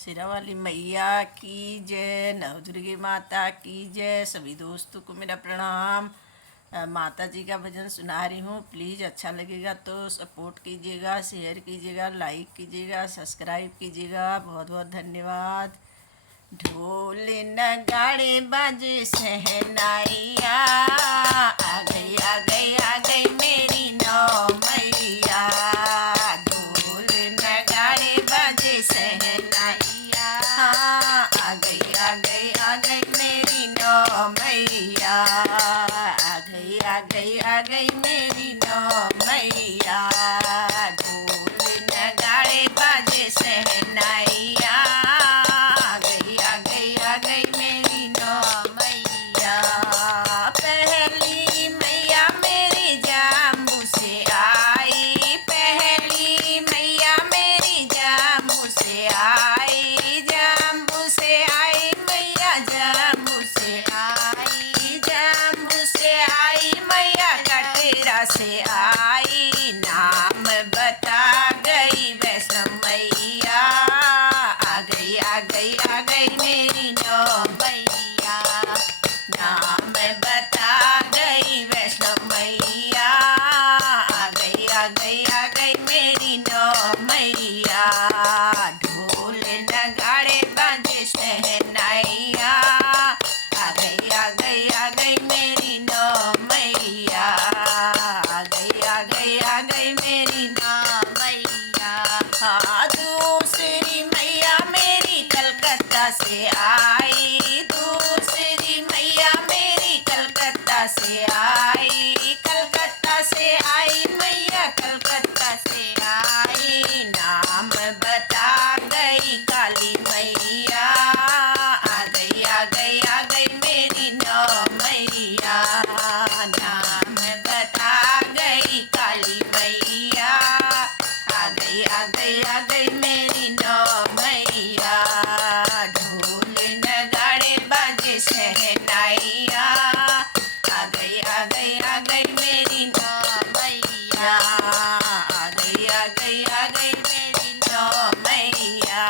सिरा वाली मैया की जय, नवदुर्गे माता की जय। सभी दोस्तों को मेरा प्रणाम। माता जी का भजन सुना रही हूँ। प्लीज़ अच्छा लगेगा तो सपोर्ट कीजिएगा, शेयर कीजिएगा, लाइक कीजिएगा, सब्सक्राइब कीजिएगा। बहुत बहुत धन्यवाद। ढोल नगाड़े बाजे सहनाइया, आ गई आ गई आ गई मेरी नौ मैया। ढोल नगाड़े बाजे सहनाइया, आ गई आ गई आ गई मेरी नौ मैया। आ गई आ गई आ गई मेरी नौ मैया। ढोल नगाड़े बाजे सहनाइया, आ गई आ गई आ गई मेरी नौ मैया। पहली मैया मेरी जाम्बू से आई, पहली मैया मेरी जाम्बू से आई, जाम्बू से आई मैया, जाम्बू से आई, जाम्बू से आई मैया, कटेरा से आई। नाम बता गई वैष्णव मैया, आ गई आ गई आ गई मेरी नौ मैया। नाम बता गई वैष्णव मैया, आ गई आ गई आ गई मेरी नौ मैया। ढोल नगाड़े बाजे शहनाइया, आ गई आ गई आ गई मेरी नौ मैया। आ गई आ गई आ गई मेरी नौ मैया। हाँ, दूसरी मैया मेरी कलकत्ता से आई, दूसरी मैया मेरी कलकत्ता से आई, कलकत्ता से आई मैया, कलकत्ता से आई। नाम बता गई काली मैया, आ गई आ गई आ गई मेरी नौ मैया। नाम बता गई काली मैया, आ गई आ गई आ गई मेरी नौ मैया। ढोल नगाड़े बाजे शहनाइया, आ गई आ गई आ गई मेरी नौ मैया। आ गई आ गई आ गई मेरी नौ मैया।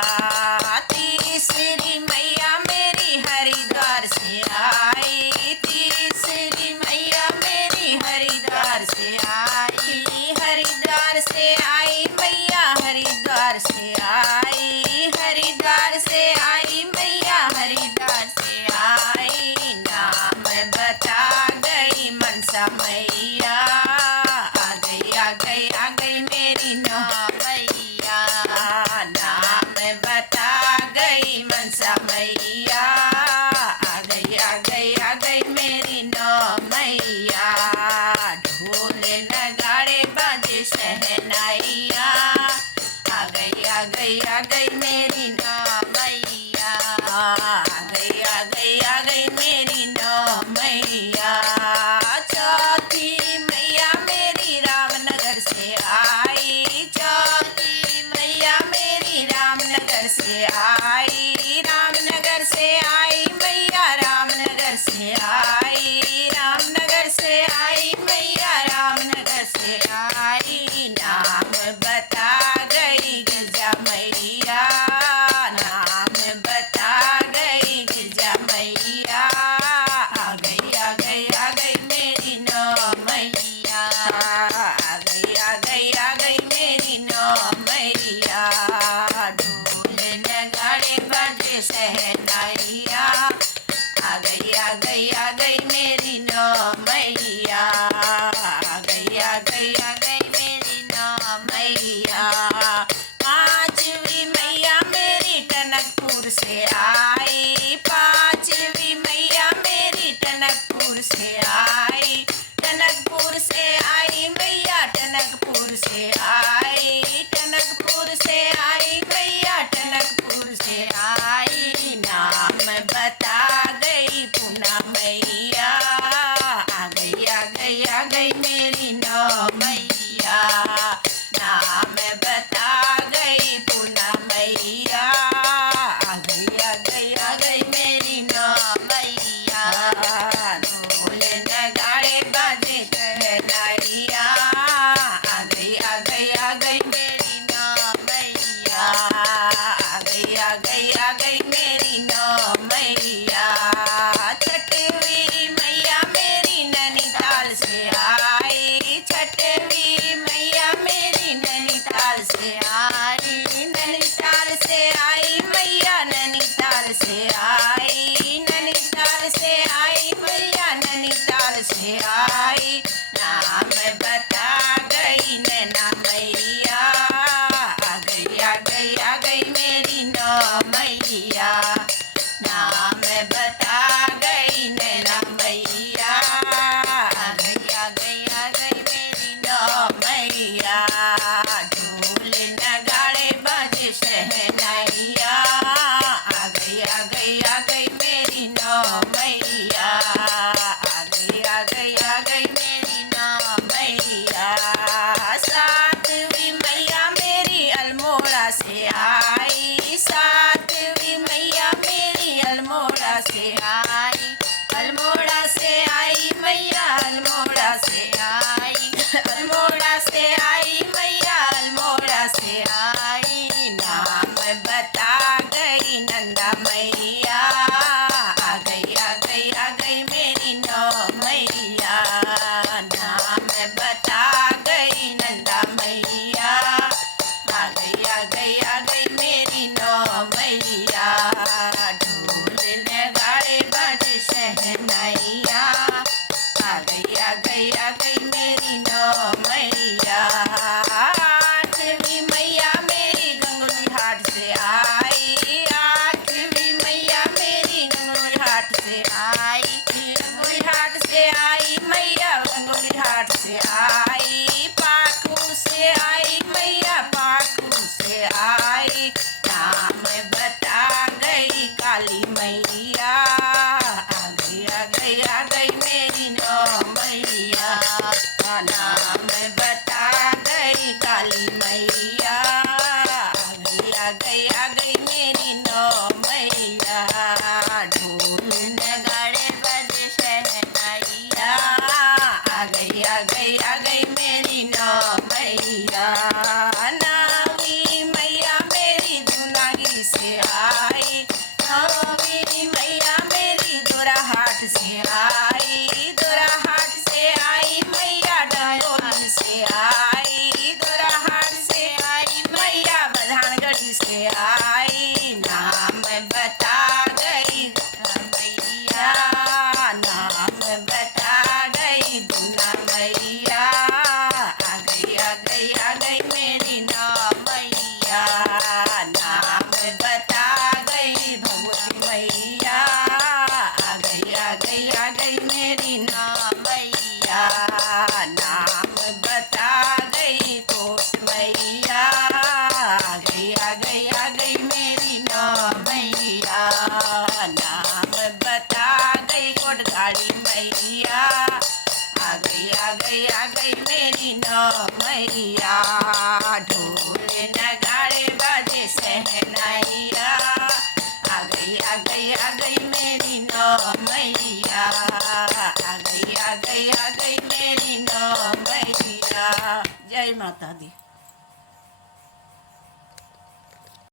तीसरी मैया मेरी हरिद्वार से आई, तीसरी मैया मेरी हरिद्वार से आई, हरिद्वार से आई मैया, हरिद्वार से आई, हरिद्वार से आई मैया, हरिद्वार से आई। नाम बता गई मनसा मैया, आ गई आ गई आ गई मेरी नौ मैया। नाम बता गई मनसा मैया, आ गई आ गई आ गई मेरी नौ मैया। ढोल नगाड़े बाजे शहनाइया, आ गई आ गई आ गई मेरी नौ मैया। आ गई आ गई आ गई मेरी नौ मैया। चौथी मैया मेरी रामनगर से आई, चौथी मैया मेरी रामनगर से आई, रामनगर से आई मैया, रामनगर से आई, रामनगर से आई मैया, रामनगर से आई। नाम बता गई गिरजा मैया, नाम बता गई गिरजा मैया। आ गई आ गई आ गई मेरी नौ मैया। आ गई आ गई आ गई मेरी नौ मैया। ढोल नगाड़े बाजे शहनाइया, आ गई आ गई आ गई मेरी नौ मैया। आ गई आ गई आ गई मेरी नौ मैया। पांचवी मैया मेरी टनकपुर से आई, पांचवी मैया मेरी टनकपुर से आई, टनकपुर से आई मैया, टनकपुर से आई, टनकपुर से आई मैया, टनकपुर से आई। नाम बता गई पूना मैया, आ गई आ गई आ गई मेरी नौ मैया। नाम बता गई पूना मैया, आ गई आ गई मेरी नौ मैया, ढोल नगाड़े बजे शहनाइया, आ गई आ गई आ गई मेरी नौ मैया। नवी मैया मेरी दुनागी से आई, नवी मैया मेरी दोराहाट से आई, दोराहाट से आई मैया, डंडोली से आई, दोराहाट से आई मैया, बधानगढ़ी से आई। नाम बता गई मैया, नाम बता गई दुना मैया, आ गई आ गई आ गई मेरी नौ मैया। नाम बता गई भगवती मैया, आ गई आ गई आ गई मेरी नौ मैया। नाम बता गई कोट मैया, आ गई आ गई आ गई मेरी नौ मैया। नाम बता गई कोटगाड़ी मैया, आ गई आ गई आ गई मेरी नौ मैया। ढोल नगाड़े बाजे शहनाइया, आ गई आ गई आ गई मेरी नौ मैया, आ गई आ गई आ गई मेरी नौ मैया। जय माता दी।